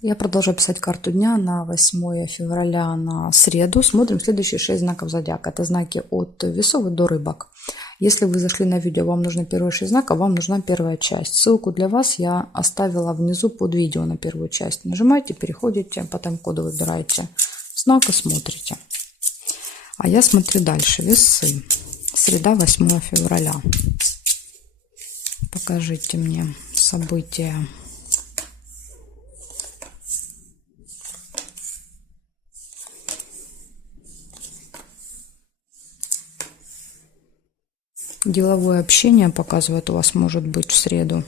Я продолжаю писать карту дня на 8 февраля на среду. Смотрим следующие 6 знаков зодиака. Это знаки от Весов до Рыбок. Если вы зашли на видео, вам нужны первые 6 знаков, вам нужна первая часть. Ссылку для вас я оставила внизу под видео на первую часть. Нажимаете, переходите, по тайм-коду выбираете знак и смотрите. А я смотрю дальше. Весы. Среда, 8 февраля. Покажите мне события. Деловое общение показывает у вас может быть в среду.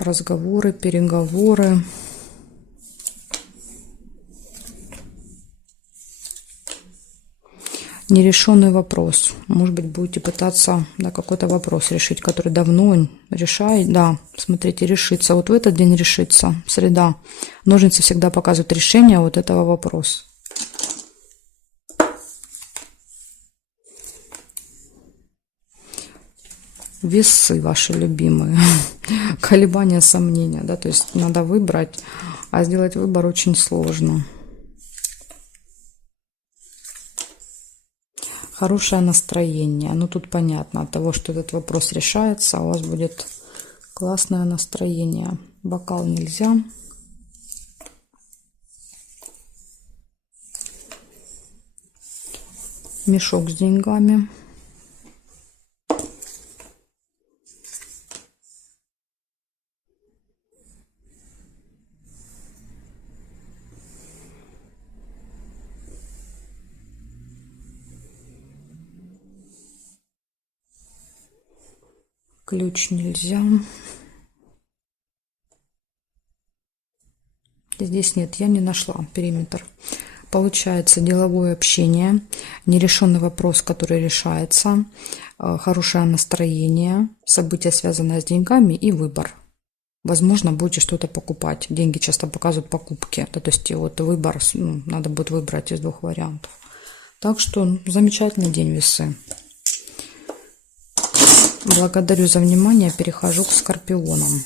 Разговоры, переговоры. Нерешенный вопрос. Может быть, будете пытаться какой-то вопрос решить, который давно решает. Да, смотрите, решится. Вот в этот день решится. Среда. Ножницы всегда показывают решение вот этого вопроса. Весы ваши любимые. Колебания, сомнения. Да? То есть надо выбрать, а сделать выбор очень сложно. Хорошее настроение. Ну, тут понятно, от того, что этот вопрос решается, у вас будет классное настроение. Бокал нельзя. Мешок с деньгами. Ключ нельзя. Здесь нет, я не нашла периметр. Получается деловое общение, нерешенный вопрос, который решается, хорошее настроение, события, связанные с деньгами и выбор. Возможно, будете что-то покупать. Деньги часто показывают покупки. Да, то есть вот выбор, надо будет выбрать из двух вариантов. Так что замечательный день, весы. Благодарю за внимание. Перехожу к скорпионам.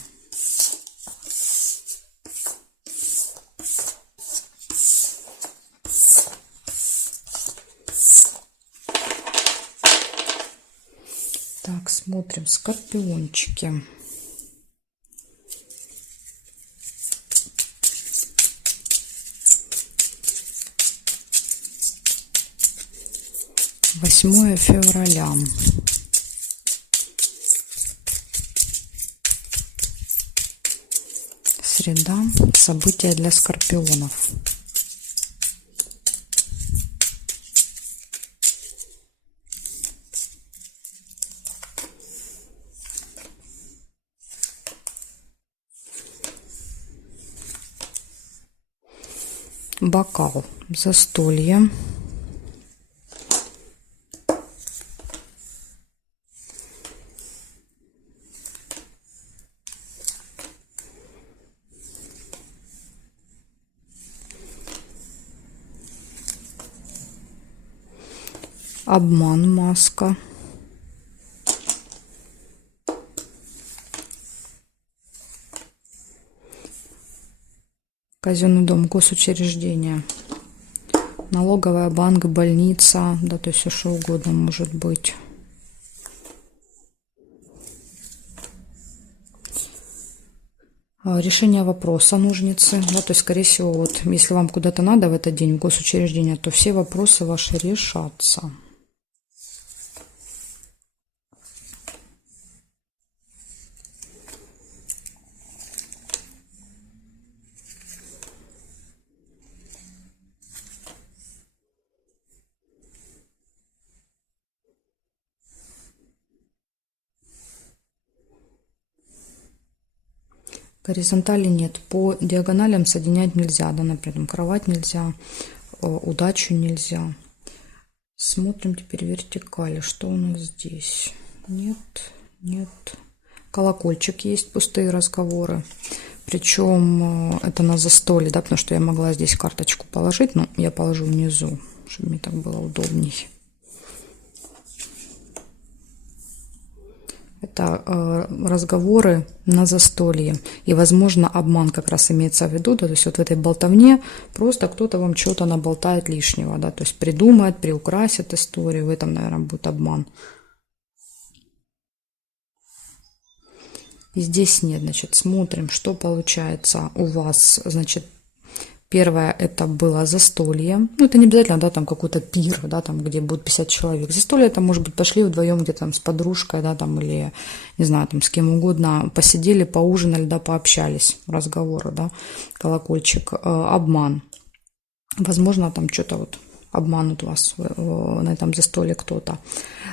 Так, смотрим. Скорпиончики. Восьмое февраля. Среда. События для скорпионов. Бокал. Застолье. Обман, маска. Казенный дом, госучреждение. Налоговая, банк, больница. Да, то есть все что угодно может быть. Решение вопроса, ножницы. Да, то есть, скорее всего, вот, если вам куда-то надо в этот день в госучреждение, то все вопросы ваши решатся. Горизонтали нет. По диагоналям соединять нельзя. Да, например, кровать нельзя, удачу нельзя. Смотрим теперь вертикали. Что у нас здесь? Нет, нет. Колокольчик есть, пустые разговоры. Причем это на застолье, да, потому что я могла здесь карточку положить, но я положу внизу, чтобы мне так было удобней. Это разговоры на застолье. И, возможно, обман как раз имеется в виду. Да, то есть вот в этой болтовне просто кто-то вам что-то наболтает лишнего. Да, то есть придумает, приукрасит историю. В этом, наверное, будет обман. И здесь нет. Значит, смотрим, что получается у вас. Значит, первое это было застолье. Ну, это не обязательно, да, там какой-то пир, да, там, где будет 50 человек. Застолье это, может быть, пошли вдвоем где-то там с подружкой, да, там, или, не знаю, там, с кем угодно, посидели, поужинали, да, пообщались, разговоры, да, колокольчик, обман. Возможно, там что-то вот обманут вас на этом застолье кто-то.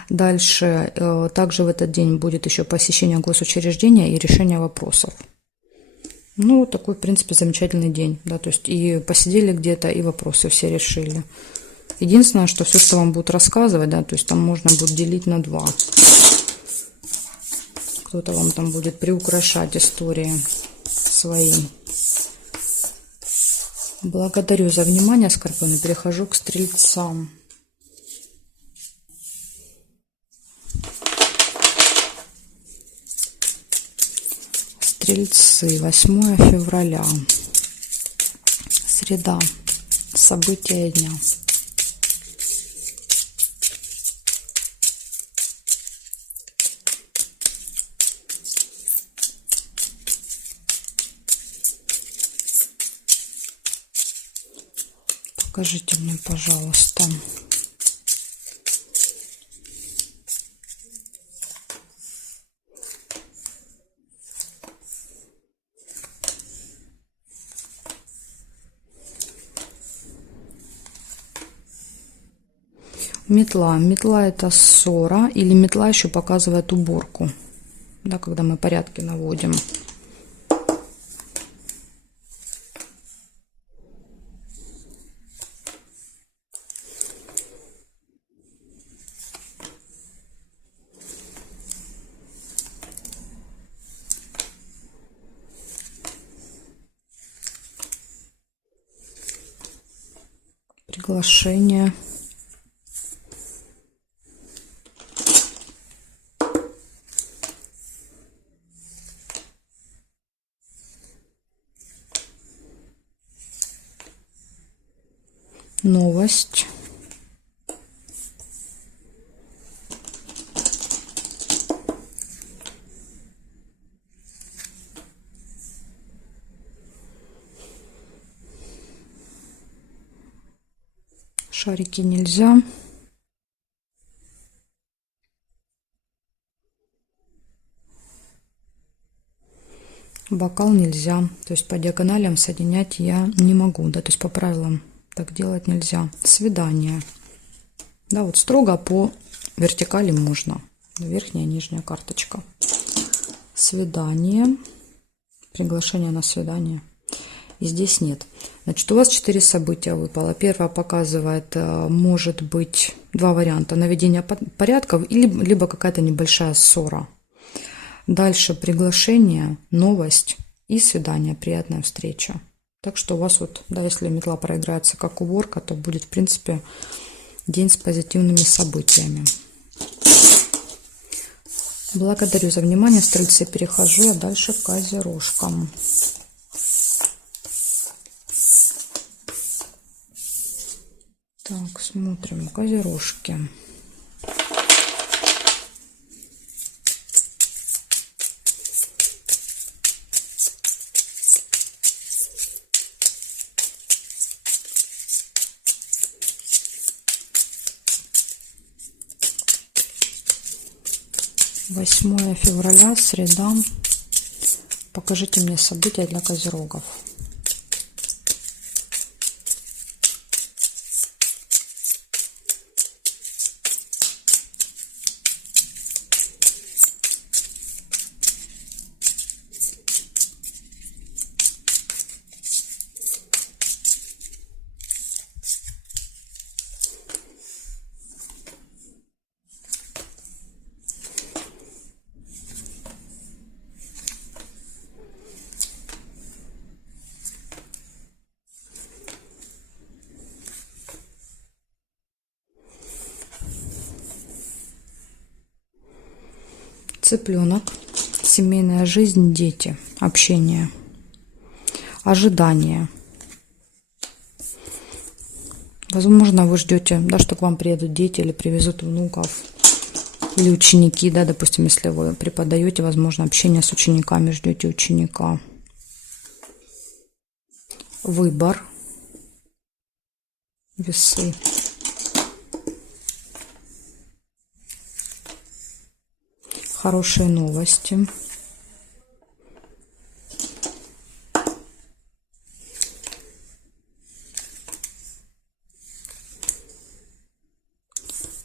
Дальше, также в этот день будет еще посещение госучреждения и решение вопросов. Ну, такой, в принципе, замечательный день, да, то есть и посидели где-то, и вопросы все решили. Единственное, что все, что вам будут рассказывать, да, то есть там можно будет делить на 2. Кто-то вам там будет приукрашать истории свои. Благодарю за внимание, Скорпионы. Перехожу к Стрельцам. Стрельцы, 8 февраля, среда, события дня. Покажите мне, пожалуйста. Метла. Метла это ссора, или метла еще показывает уборку, да, когда мы порядки наводим. Приглашение. Новость. Шарики нельзя. Бокал нельзя. То есть по диагоналям соединять я не могу. Да, то есть по правилам так делать нельзя. Свидание. Да, вот строго по вертикали можно. Верхняя и нижняя карточка. Свидание. Приглашение на свидание. И здесь нет. Значит, у вас 4 события выпало. Первое показывает, может быть, 2 варианта. Наведение порядков, либо какая-то небольшая ссора. Дальше приглашение, новость и свидание, приятная встреча. Так что у вас вот, да, если метла проиграется как уборка, то будет, в принципе, день с позитивными событиями. Благодарю за внимание, Стрельцы. Перехожу я дальше к Козерожкам. Так, смотрим, Козерожки. Восьмое февраля, среда. Покажите мне события для Козерогов. Цыпленок, семейная жизнь, дети, общение, ожидание. Возможно, вы ждете, да, что к вам приедут дети или привезут внуков, или ученики, да, допустим, если вы преподаете, возможно, общение с учениками, ждете ученика. Выбор. Весы. Хорошие новости.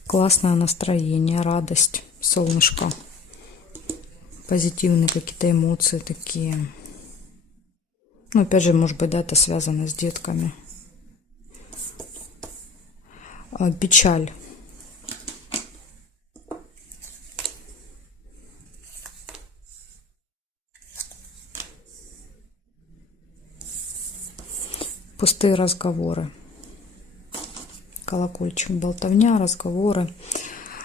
Классное настроение, радость, солнышко, позитивные какие-то эмоции такие. Ну, опять же, может быть, да, это связано с детками. Печаль. Пустые разговоры. Колокольчик, болтовня, разговоры.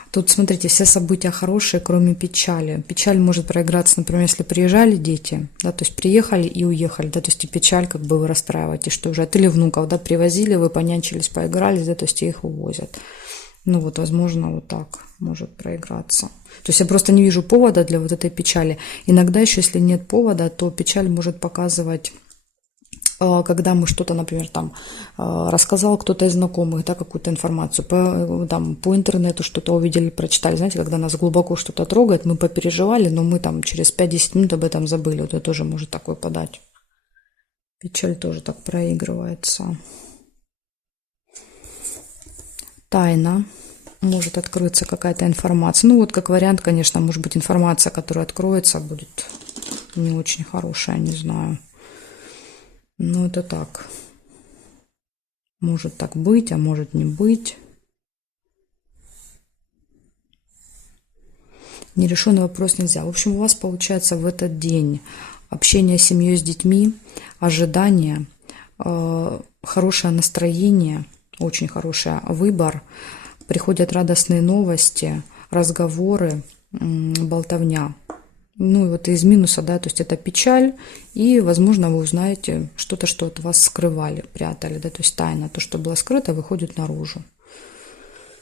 Тут, смотрите, все события хорошие, кроме печали. Печаль может проиграться, например, если приезжали дети, да, то есть приехали и уехали, да, то есть и печаль, как бы вы расстраиваетесь, что уже, или внуков, да, привозили, вы понянчились, поигрались, да, то есть и их увозят. Ну вот, возможно, вот так может проиграться. То есть я просто не вижу повода для вот этой печали. Иногда еще, если нет повода, то печаль может показывать, когда мы что-то, например, там рассказал кто-то из знакомых, да, какую-то информацию, по интернету что-то увидели, прочитали, знаете, когда нас глубоко что-то трогает, мы попереживали, но мы там через 5-10 минут об этом забыли, вот это тоже может такое подать. Печаль тоже так проигрывается. Тайна. Может открыться какая-то информация. Ну вот как вариант, конечно, может быть информация, которая откроется, будет не очень хорошая, не знаю. Ну, это так. Может так быть, а может не быть. Нерешенный вопрос нельзя. В общем, у вас получается в этот день общение с семьей, с детьми, ожидание, хорошее настроение, очень хороший выбор, приходят радостные новости, разговоры, болтовня. Ну и вот из минуса, да, то есть это печаль, и, возможно, вы узнаете что-то, что от вас скрывали, прятали, да, то есть тайна, то, что было скрыто, выходит наружу.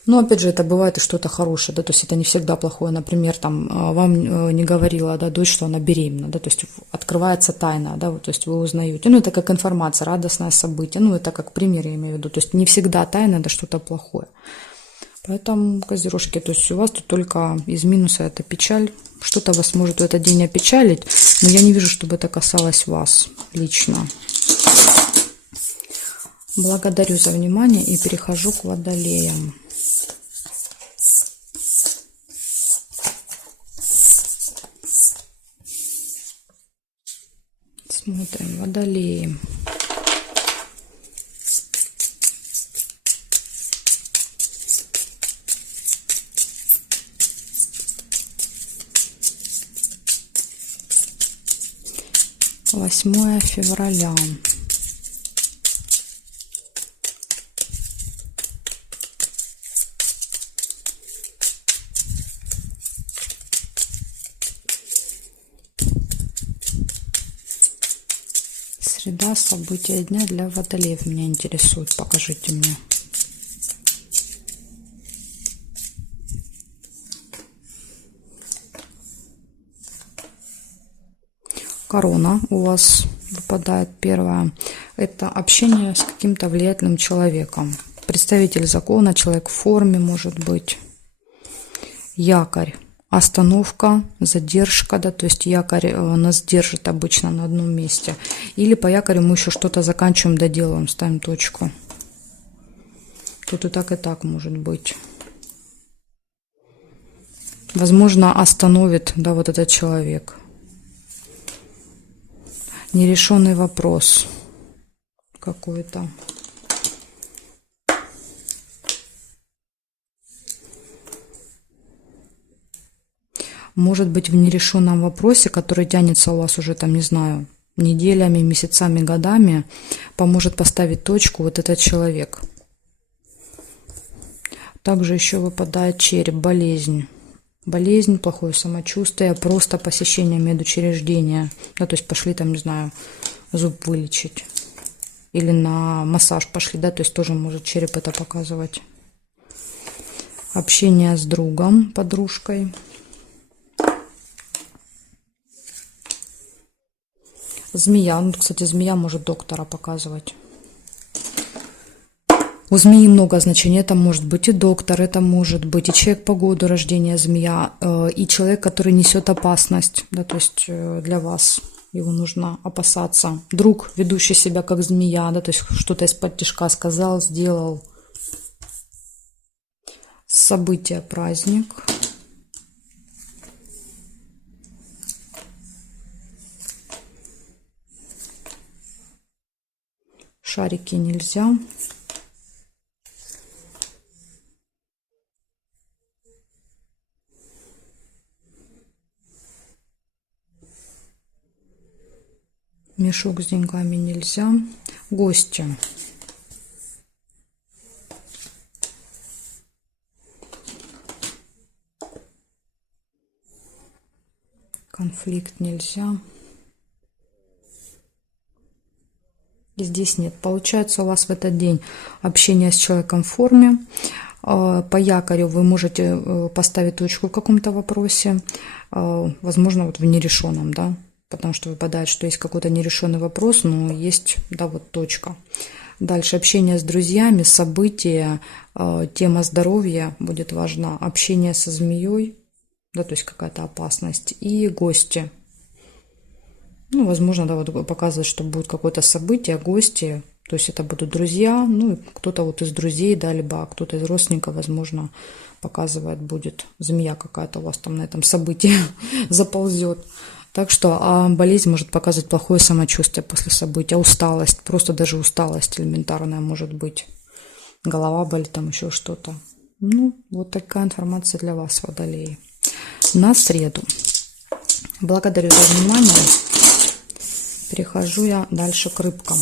Но, опять же, это бывает и что-то хорошее, да, то есть это не всегда плохое. Например, там, вам не говорила, да, дочь, что она беременна, да, то есть открывается тайна, да, вот, то есть вы узнаете. Ну, это как информация, радостное событие, ну, это как пример, я имею в виду. То есть не всегда тайна, это что-то плохое. Поэтому, козерожки, то есть у вас тут только из минуса это печаль. Что-то вас может в этот день опечалить, но я не вижу, чтобы это касалось вас лично. Благодарю за внимание и перехожу к водолеям. Смотрим, водолеи. Восьмое февраля. Среда, события дня для водолеев меня интересует. Покажите мне. Корона у вас выпадает первая. Это общение с каким-то влиятельным человеком. Представитель закона, человек в форме, может быть. Якорь. Остановка, задержка, да, то есть якорь нас держит обычно на одном месте. Или по якорю мы еще что-то заканчиваем, доделываем, ставим точку. Тут и так может быть. Возможно, остановит, да, вот этот человек. Нерешенный вопрос какой-то. Может быть, в нерешенном вопросе, который тянется у вас уже, там, не знаю, неделями, месяцами, годами, поможет поставить точку вот этот человек. Также еще выпадает череп, болезнь. болезнь, плохое самочувствие, просто посещение медучреждения. Да, то есть пошли там, не знаю, зуб вылечить. Или на массаж пошли, да, то есть тоже может череп это показывать. Общение с другом, подружкой. Змея. Ну, кстати, змея может доктора показывать. У змеи много значений. Это может быть и доктор, это может быть и человек по году рождения змея, и человек, который несет опасность, да, то есть для вас его нужно опасаться. Друг, ведущий себя как змея, да, то есть что-то из-под тишка сказал, сделал. Событие, праздник. Шарики нельзя. Мешок с деньгами нельзя. Гости. Конфликт нельзя. И здесь нет. Получается у вас в этот день общение с человеком в форме. По якорю вы можете поставить точку в каком-то вопросе. Возможно, вот в нерешенном, да. Потому что выпадает, что есть какой-то нерешенный вопрос, но есть, да, вот точка. Дальше общение с друзьями, события, тема здоровья будет важна. Общение со змеей, да, то есть какая-то опасность. И гости. Ну, возможно, да, вот показывает, что будет какое-то событие, гости. То есть это будут друзья, ну, кто-то вот из друзей, да, либо кто-то из родственников, возможно, показывает, будет змея какая-то у вас там на этом событии заползет. Так что болезнь может показывать плохое самочувствие после события, усталость, просто даже усталость элементарная может быть. Голова болит, там еще что-то. Ну, вот такая информация для вас, водолеи. На среду. Благодарю за внимание. Перехожу я дальше к рыбкам.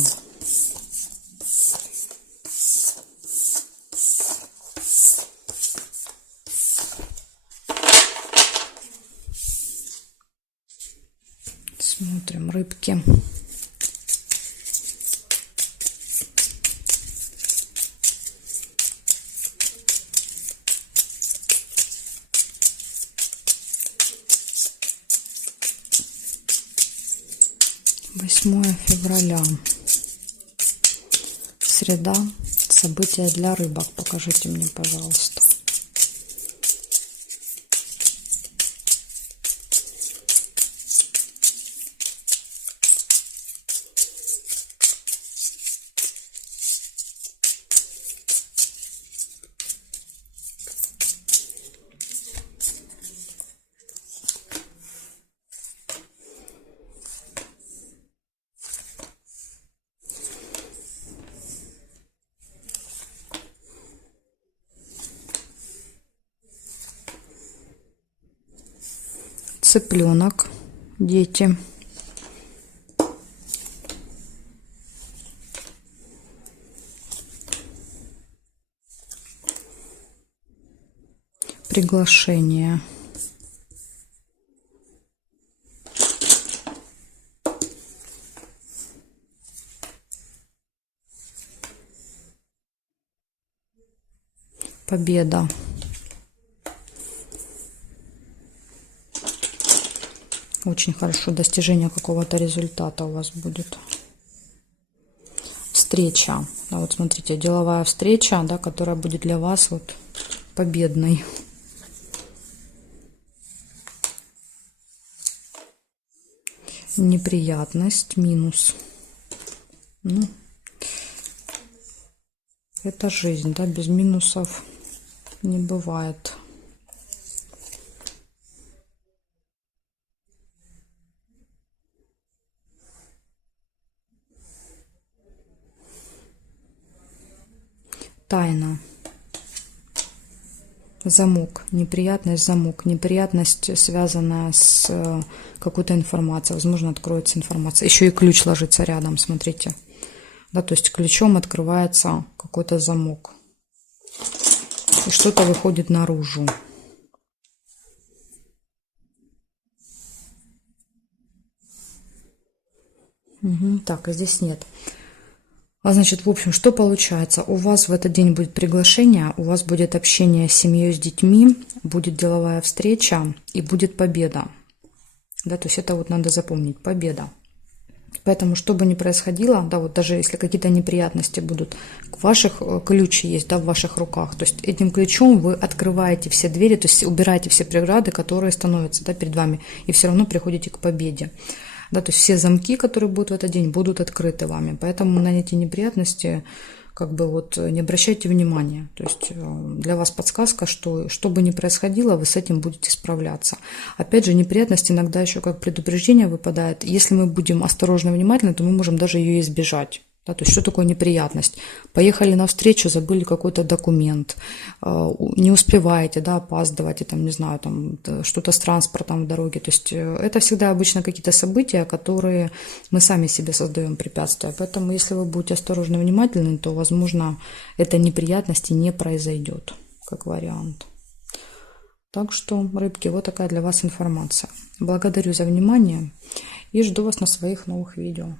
Смотрим рыбки. Февраля. Среда. События для рыбок. Покажите мне, пожалуйста. Цыпленок, дети. Приглашение. Победа. Очень хорошо, достижение какого-то результата у вас будет. Встреча. Да, вот смотрите, деловая встреча, да, которая будет для вас вот победной. Неприятность, минус. Ну, это жизнь, да, без минусов не бывает. Тайна. Замок. Неприятность, замок. Неприятность, связанная с какой-то информацией. Возможно, откроется информация. Еще и ключ ложится рядом, смотрите. Да, то есть ключом открывается какой-то замок. И что-то выходит наружу. Так, а здесь нет. А значит, в общем, что получается? У вас в этот день будет приглашение, у вас будет общение с семьей, с детьми, будет деловая встреча и будет победа. Да, то есть это вот надо запомнить, победа. Поэтому, что бы ни происходило, да, вот даже если какие-то неприятности будут, ваших ключ есть, да, в ваших руках. То есть этим ключом вы открываете все двери, то есть убираете все преграды, которые становятся, да, перед вами, и все равно приходите к победе. Да, то есть все замки, которые будут в этот день, будут открыты вами. Поэтому на эти неприятности как бы вот не обращайте внимания. То есть для вас подсказка, что бы ни происходило, вы с этим будете справляться. Опять же, неприятность иногда еще как предупреждение выпадает. Если мы будем осторожны и внимательны, то мы можем даже ее избежать. Да, то есть что такое неприятность? Поехали навстречу, забыли какой-то документ, не успеваете, да, опаздываете, там, не знаю, там что-то с транспортом в дороге. То есть это всегда обычно какие-то события, которые мы сами себе создаем препятствия. Поэтому если вы будете осторожны и внимательны, то, возможно, эта неприятность и не произойдет, как вариант. Так что, рыбки, вот такая для вас информация. Благодарю за внимание и жду вас на своих новых видео.